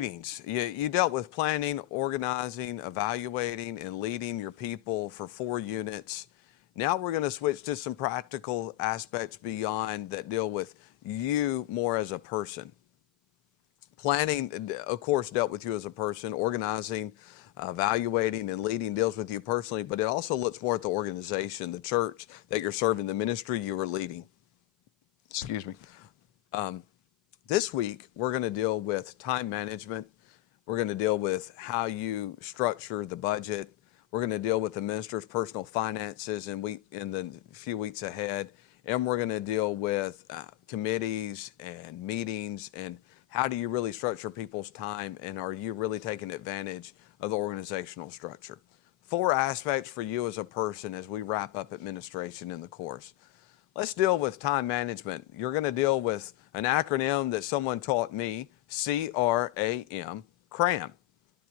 Greetings. You dealt with planning, organizing, evaluating, and leading your people for 4 units. Now we're going to switch to some practical aspects beyond that deal with you more as a person. Planning, of course, dealt with you as a person. Organizing, evaluating, and leading deals with you personally, but it also looks more at the organization, the church that you're serving, the ministry you are leading. Excuse me. This week, we're going to deal with time management. We're going to deal with how you structure the budget. We're going to deal with the minister's personal finances in the few weeks ahead. And we're going to deal with committees and meetings and how do you really structure people's time, and are you really taking advantage of the organizational structure? 4 aspects for you as a person as we wrap up administration in the course. Let's deal with time management. You're going to deal with an acronym that someone taught me, CRAM, CRAM.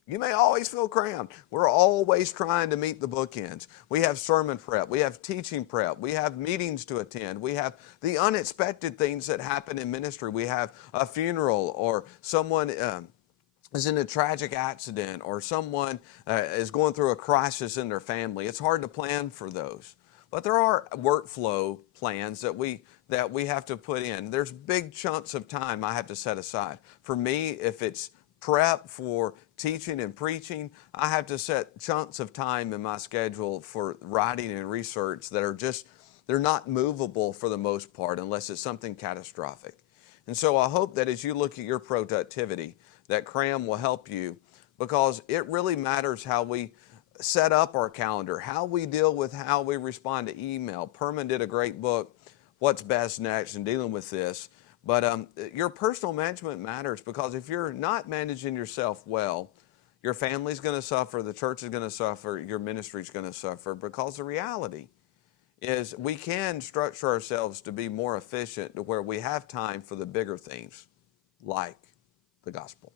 You may always feel crammed. We're always trying to meet the bookends. We have sermon prep. We have teaching prep. We have meetings to attend. We have the unexpected things that happen in ministry. We have a funeral, or someone is in a tragic accident, or someone is going through a crisis in their family. It's hard to plan for those. But there are workflow plans that we have to put in. There's big chunks of time I have to set aside. For me, if it's prep for teaching and preaching, I have to set chunks of time in my schedule for writing and research that are they're not movable for the most part unless it's something catastrophic. And so I hope that as you look at your productivity, that CRAM will help you, because it really matters how we set up our calendar, how we deal with how we respond to email. Perman did a great book, What's Best Next, in dealing with this. But your personal management matters, because if you're not managing yourself well, your family's going to suffer, the church is going to suffer, your ministry's going to suffer, because the reality is we can structure ourselves to be more efficient, to where we have time for the bigger things like the gospel.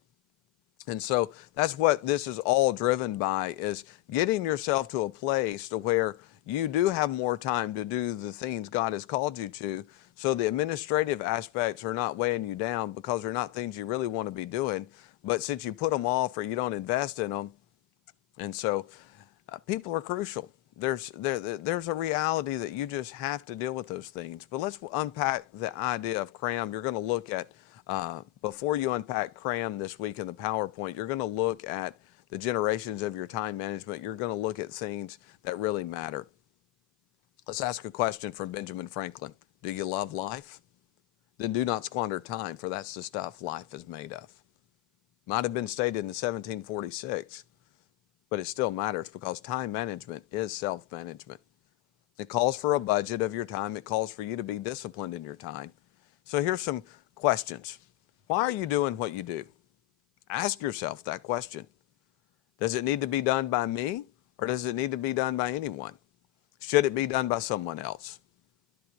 And so that's what this is all driven by, is getting yourself to a place to where you do have more time to do the things God has called you to, so the administrative aspects are not weighing you down, because they're not things you really want to be doing. But since you put them off or you don't invest in them, and so people are crucial. There's a reality that you just have to deal with those things. But let's unpack the idea of CRAM. You're going to look at before you unpack CRAM this week in the PowerPoint, you're going to look at the generations of your time management. You're going to look at things that really matter. Let's ask a question from Benjamin Franklin. Do you love life? Then do not squander time, for that's the stuff life is made of. Might have been stated in 1746, but it still matters, because time management is self-management. It calls for a budget of your time. It calls for you to be disciplined in your time. So here's some questions. Why are you doing what you do? Ask yourself that question. Does it need to be done by me, or does it need to be done by anyone? Should it be done by someone else?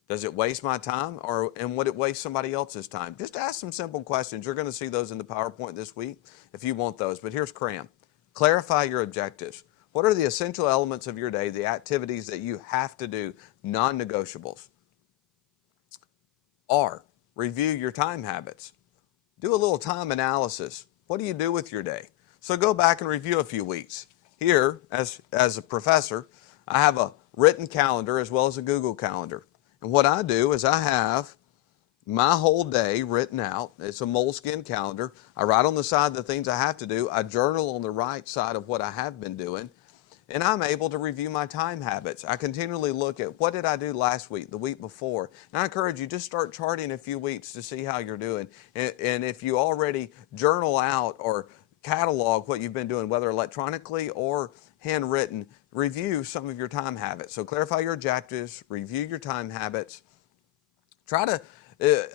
Does it waste my time, and would it waste somebody else's time? Just ask some simple questions. You're going to see those in the PowerPoint this week if you want those. But here's CRAM. Clarify your objectives. What are the essential elements of your day, the activities that you have to do, non-negotiables? R, review your time habits. Do a little time analysis. What do you do with your day? So go back and review a few weeks. Here, as a professor, I have a written calendar as well as a Google Calendar. And what I do is I have my whole day written out. It's a moleskin calendar. I write on the side the things I have to do. I journal on the right side of what I have been doing. And I'm able to review my time habits. I continually look at what did I do last week, the week before. And I encourage you, just start charting a few weeks to see how you're doing. And if you already journal out or catalog what you've been doing, whether electronically or handwritten, review some of your time habits. So clarify your objectives, review your time habits. Try to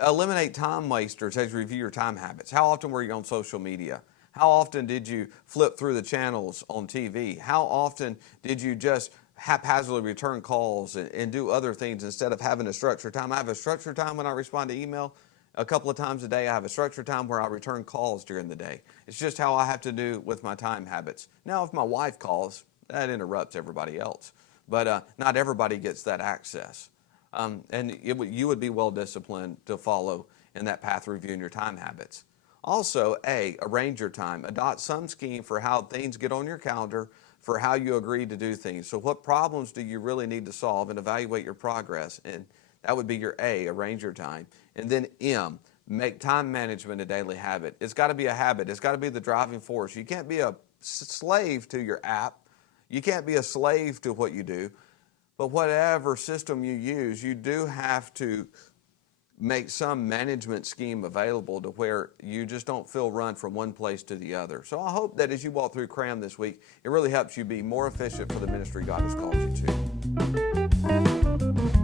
eliminate time wasters as you review your time habits. How often were you on social media? How often did you flip through the channels on TV? How often did you just haphazardly return calls and do other things instead of having a structured time? I have a structured time when I respond to email. A couple of times a day, I have a structured time where I return calls during the day. It's just how I have to do with my time habits. Now, if my wife calls, that interrupts everybody else. But not everybody gets that access. And you would be well disciplined to follow in that path reviewing your time habits. Also, A, arrange your time. Adopt some scheme for how things get on your calendar, for how you agree to do things. So what problems do you really need to solve, and evaluate your progress? And that would be your A, arrange your time. And then M, make time management a daily habit. It's got to be a habit. It's got to be the driving force. You can't be a slave to your app. You can't be a slave to what you do. But whatever system you use, you do have to make some management scheme available to where you just don't feel run from one place to the other. So I hope that as you walk through CRAM this week, it really helps you be more efficient for the ministry God has called you to.